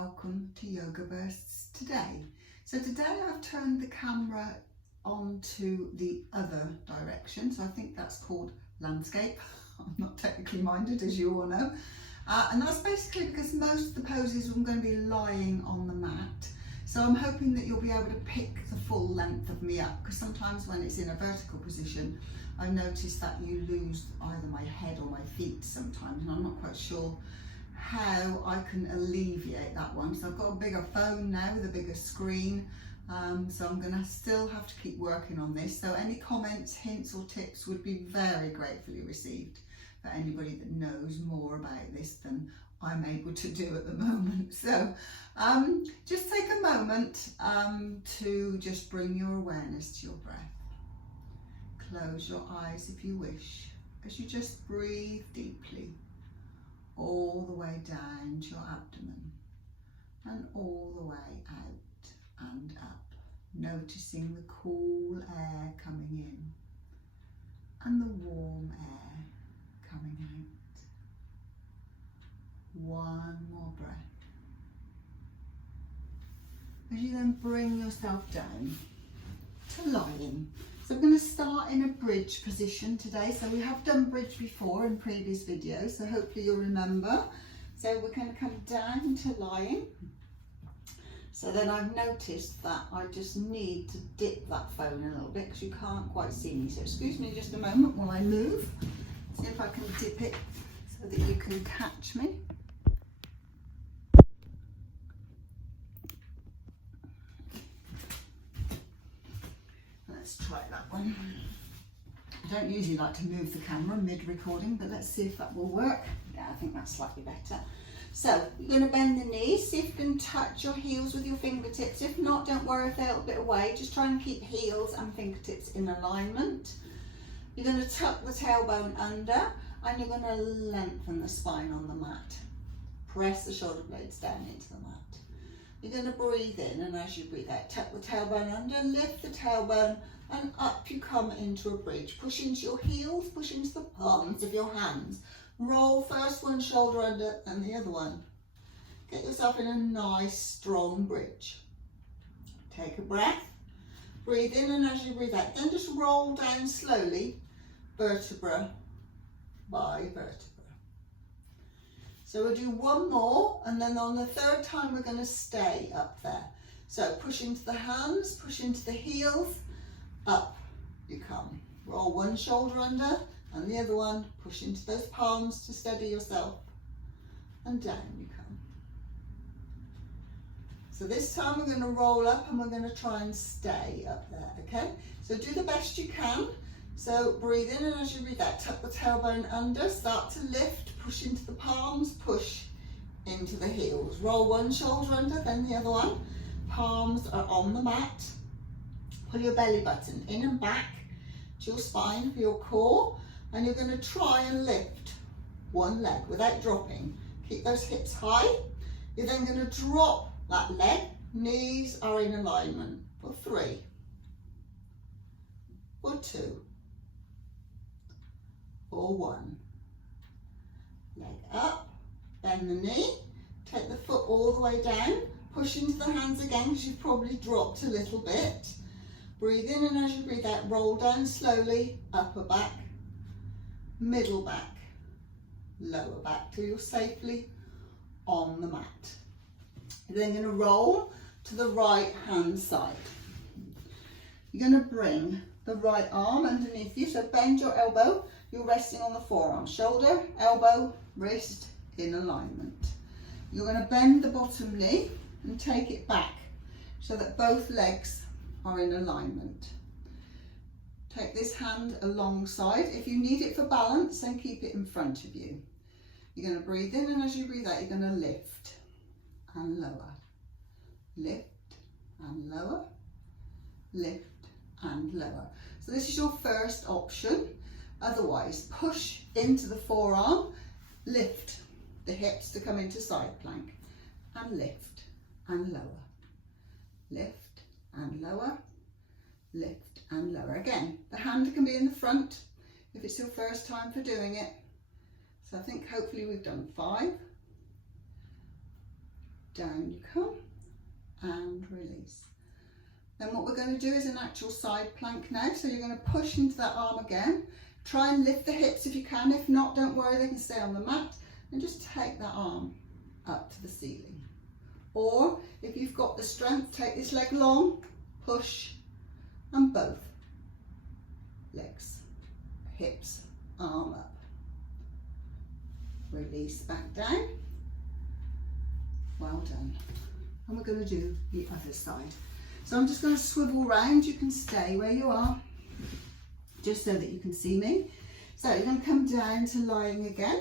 welcome to Yoga Bursts today. So today I've turned the camera onto the other direction, so I think that's called landscape. I'm not technically minded, as you all know, and that's basically because most of the poses I'm going to be lying on the mat, so I'm hoping that you'll be able to pick the full length of me up, because sometimes when it's in a vertical position I've noticed that you lose either my head or my feet sometimes, and I'm not quite sure how I can alleviate that one. So I've got a bigger phone now with a bigger screen, so I'm going to still have to keep working on this. So any comments, hints or tips would be very gratefully received for anybody that knows more about this than I'm able to do at the moment. So just take a moment to just bring your awareness to your breath. Close your eyes if you wish, as you just breathe deeply all the way down to your abdomen and all the way out and up, noticing the cool air coming in and the warm air coming out. One more breath. As you then bring yourself down to lying. So I'm going to start in a bridge position today. So we have done bridge before in previous videos, so hopefully you'll remember. So we're going to come down to lying. So then I've noticed that I just need to dip that phone a little bit because you can't quite see me. So excuse me just a moment while I move. See if I can dip it so that you can catch me. Let's try that one. I don't usually like to move the camera mid-recording, but let's see if that will work. Yeah, I think that's slightly better. So you're going to bend the knees, see if you can touch your heels with your fingertips. If not, don't worry if they're a little bit away. Just try and keep heels and fingertips in alignment. You're going to tuck the tailbone under and you're going to lengthen the spine on the mat. Press the shoulder blades down into the mat. You're going to breathe in, and as you breathe out, tuck the tailbone under, lift the tailbone, and up you come into a bridge. Push into your heels, push into the palms of your hands. Roll first one shoulder under and the other one. Get yourself in a nice strong bridge. Take a breath, breathe in, and as you breathe out, then just roll down slowly, vertebra by vertebra. So we'll do one more, and then on the third time we're going to stay up there. So push into the hands, push into the heels, up you come. Roll one shoulder under and the other one, push into those palms to steady yourself, and down you come. So this time we're going to roll up and we're going to try and stay up there, okay? So do the best you can. So breathe in, and as you breathe out, tuck the tailbone under, start to lift, push into the palms, push into the heels. Roll one shoulder under, then the other one. Palms are on the mat. Pull your belly button in and back to your spine for your core, and you're going to try and lift one leg without dropping. Keep those hips high. You're then going to drop that leg. Knees are in alignment for 3, for 2, or 1. Leg up, bend the knee, take the foot all the way down, push into the hands again because you've probably dropped a little bit. Breathe in, and as you breathe out, roll down slowly, upper back, middle back, lower back till you're safely on the mat. You're then going to roll to the right hand side. You're going to bring the right arm underneath you, so bend your elbow. You're resting on the forearm, shoulder, elbow, wrist in alignment. You're going to bend the bottom knee and take it back so that both legs are in alignment. Take this hand alongside. If you need it for balance, then keep it in front of you. You're going to breathe in, and as you breathe out, you're going to lift and lower. Lift and lower. Lift and lower. So this is your first option. Otherwise, push into the forearm, lift the hips to come into side plank, and lift and lower. Lift and lower, lift and lower. Again, the hand can be in the front if it's your first time for doing it. So I think hopefully we've done 5, down you come, and release. Then what we're going to do is an actual side plank now. So you're going to push into that arm again. Try and lift the hips if you can. If not, don't worry, they can stay on the mat. And just take that arm up to the ceiling. Or if you've got the strength, take this leg long, push, and both legs, hips, arm up. Release back down. Well done. And we're going to do the other side. So I'm just going to swivel round. You can stay where you are, just so that you can see me. So you're going to come down to lying again.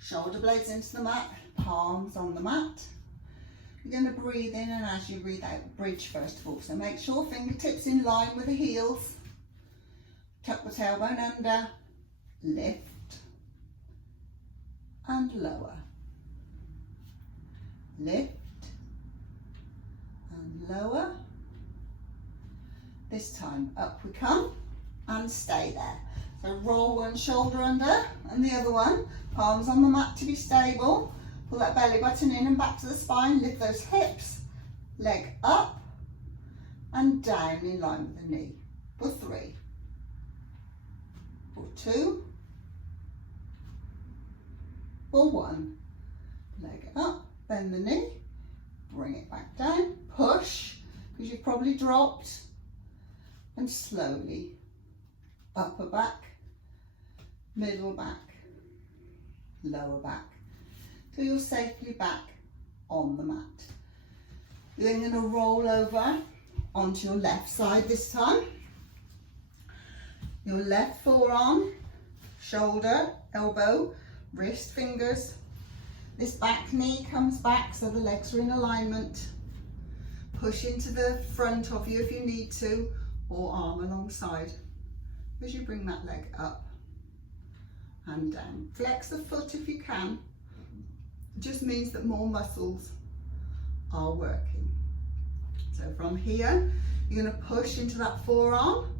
Shoulder blades into the mat, palms on the mat. You're going to breathe in, and as you breathe out, bridge first of all. So make sure fingertips in line with the heels. Tuck the tailbone under, lift and lower. Lift and lower. This time up we come and stay there. So roll one shoulder under and the other one, palms on the mat to be stable. Pull that belly button in and back to the spine, lift those hips, leg up and down in line with the knee. For 3, for 2, for 1. Leg up, bend the knee, bring it back down, push, because you've probably dropped, and slowly upper back, middle back, lower back, till you're safely back on the mat. You're then going to roll over onto your left side this time. Your left forearm, shoulder, elbow, wrist, fingers. This back knee comes back so the legs are in alignment. Push into the front of you if you need to, or arm alongside as you bring that leg up and down. Flex the foot if you can. It just means that more muscles are working. So from here, you're going to push into that forearm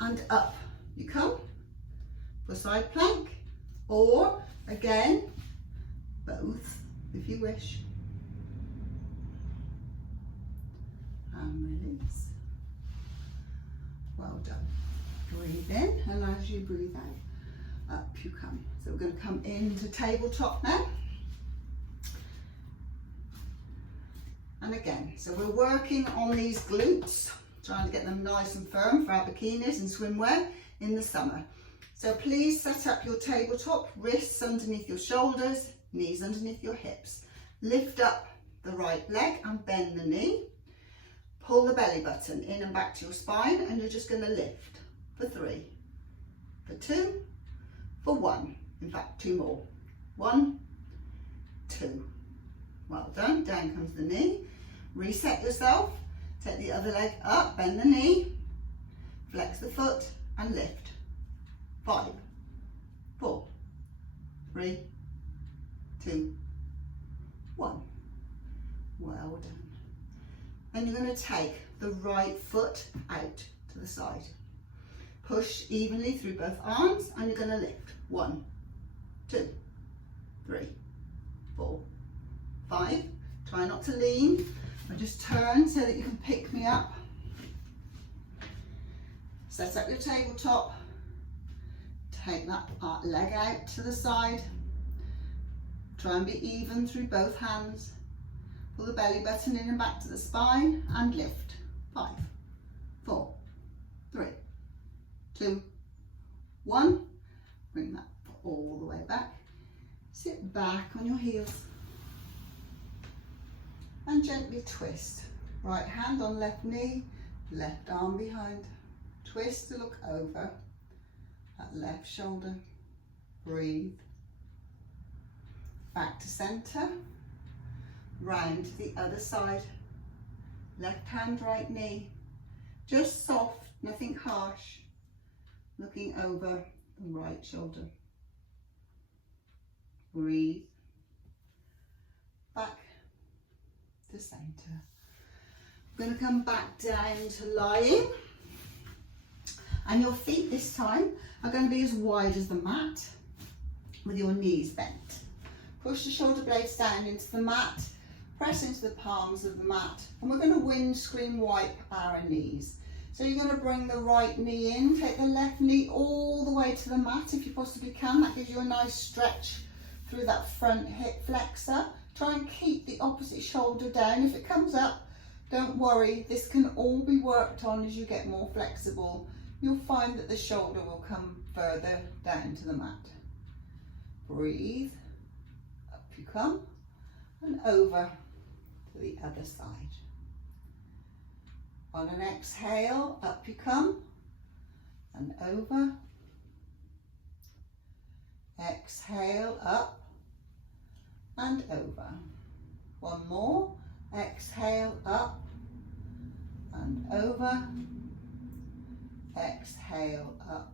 and up you come for side plank, or again, both if you wish. And release. Well done. Breathe in, and as you breathe out, up you come. So we're going to come into tabletop now. And again, so we're working on these glutes, trying to get them nice and firm for our bikinis and swimwear in the summer. So please set up your tabletop, wrists underneath your shoulders, knees underneath your hips. Lift up the right leg and bend the knee. Pull the belly button in and back to your spine, and you're just going to lift for 3, for 2, for 1. In fact, 2 more. 1, 2. Well done. Down comes the knee. Reset yourself. Take the other leg up, bend the knee, flex the foot and lift. 5, 4, 3, 2, 1. Well done. And you're going to take the right foot out to the side. Push evenly through both arms, and you're going to lift. 1, 2, 3, 4, 5. Try not to lean, but just turn so that you can pick me up. Set up your tabletop. Take that leg out to the side. Try and be even through both hands. Pull the belly button in and back to the spine and lift. 5, 4, 3, 2, 1. Bring that all the way back. Sit back on your heels and gently twist. Right hand on left knee, left arm behind. Twist to look over that left shoulder. Breathe. Back to center. Round to the other side. Left hand, right knee. Just soft, nothing harsh. Looking over the right shoulder. Breathe. Back to center. We're going to come back down to lying. And your feet this time are going to be as wide as the mat. with your knees bent. Push the shoulder blades down into the mat, press into the palms of the mat, and we're going to windscreen wipe our knees. So you're going to bring the right knee in, take the left knee all the way to the mat if you possibly can. That gives you a nice stretch through that front hip flexor. Try and keep the opposite shoulder down. If it comes up, don't worry, this can all be worked on as you get more flexible. You'll find that the shoulder will come further down to the mat. Breathe, up you come, and over to the other side. On an exhale, up you come, and over. Exhale, up, and over. One more. Exhale, up, and over. Exhale, up,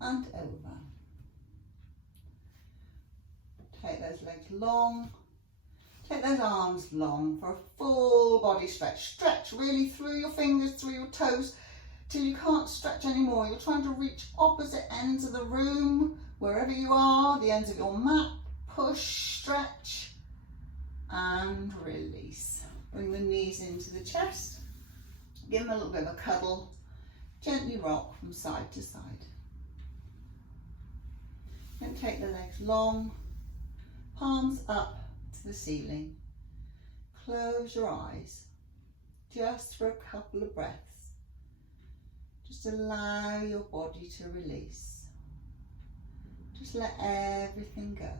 and over. Take those legs long. Take those arms long for a full body stretch. Stretch really through your fingers, through your toes, till you can't stretch anymore. You're trying to reach opposite ends of the room, wherever you are, the ends of your mat. Push, stretch, and release. Bring the knees into the chest. Give them a little bit of a cuddle. Gently rock from side to side. Then take the legs long, palms up to the ceiling. Close your eyes just for a couple of breaths. Just allow your body to release. Just let everything go.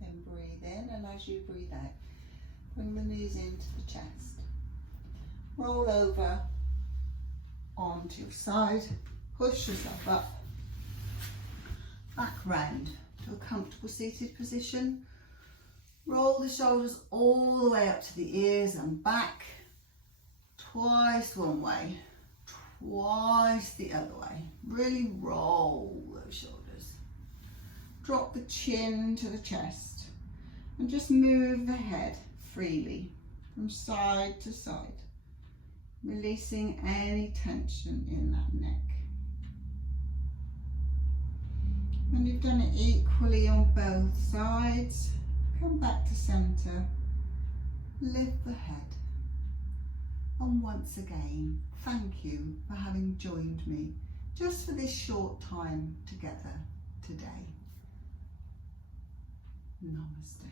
Then breathe in, and as you breathe out, bring the knees into the chest. Roll over onto your side, push yourself up, back round to a comfortable seated position. Roll the shoulders all the way up to the ears and back, twice one way, twice the other way. Really roll those shoulders. Drop the chin to the chest and just move the head freely from side to side, releasing any tension in that neck. When you've done it equally on both sides, come back to centre, lift the head, and once again, thank you for having joined me just for this short time together today. Namaste.